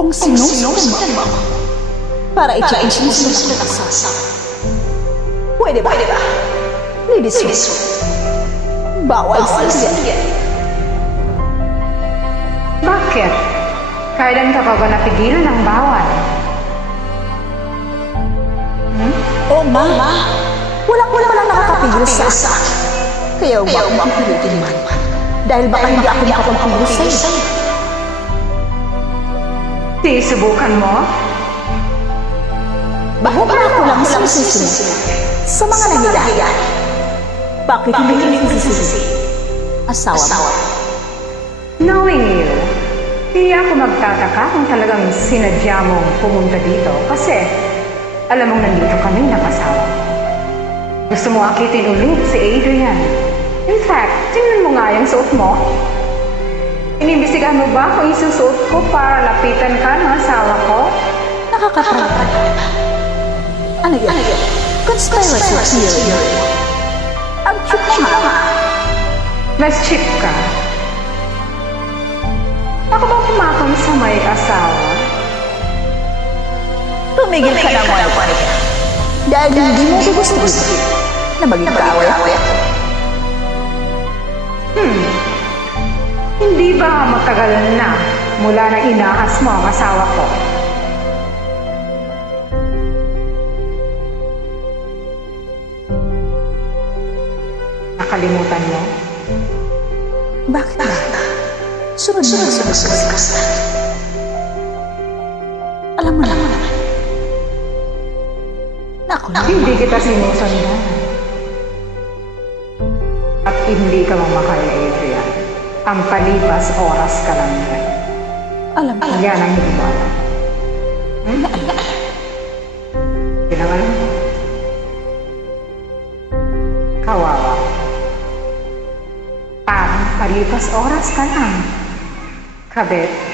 kung sinusunod mo para i-change mo sila sa kasal. Pwede ba? Ladies first. Bawal sila. Bakit? Kailan ka pa ba napigilan ng bawal? Oh, ma. Wala lang nakakapigil sa akin. Kaya huwag mo ang pilitin man. Dahil baka hindi ako makapagpigil sa'yo. Subukan mo? Bakit ako lang susunod sa mga nangyayari? Bakit hindi sisisi? Asawa mo. Knowing you, hindi ako magtataka kung talagang sinadya mong pumunta dito kasi alam mong nandito kami nakasawa. Gusto mo akitin ulit si Adrian. In fact, tingnan mo nga yung suot mo. Inimbestigahan mo ba kung isusuot ko para lapitan ka ng asawa ko? Nakakatrapan. Ano yan? Conspiracy theory. Ang chip nga. Mas cheap ka. Ako ba pumakon sa may asawa? Tumigil ka na muna. Dahil hindi mo gusto na maging kaaway ako. Hindi ba matagal na mula na inaas mo ang asawa ko? Nakalimutan mo? Bakit ba? Sunod ka sa alam mo naman. Naku. Hindi kita sinusundan. At hindi ka mamakay, Adrian. Ang palipas oras ka lang rin. Alam mo. Yan ang hindi mo alam. Alam mo? Kawawa. Parang palipas oras ka lang. Kabit.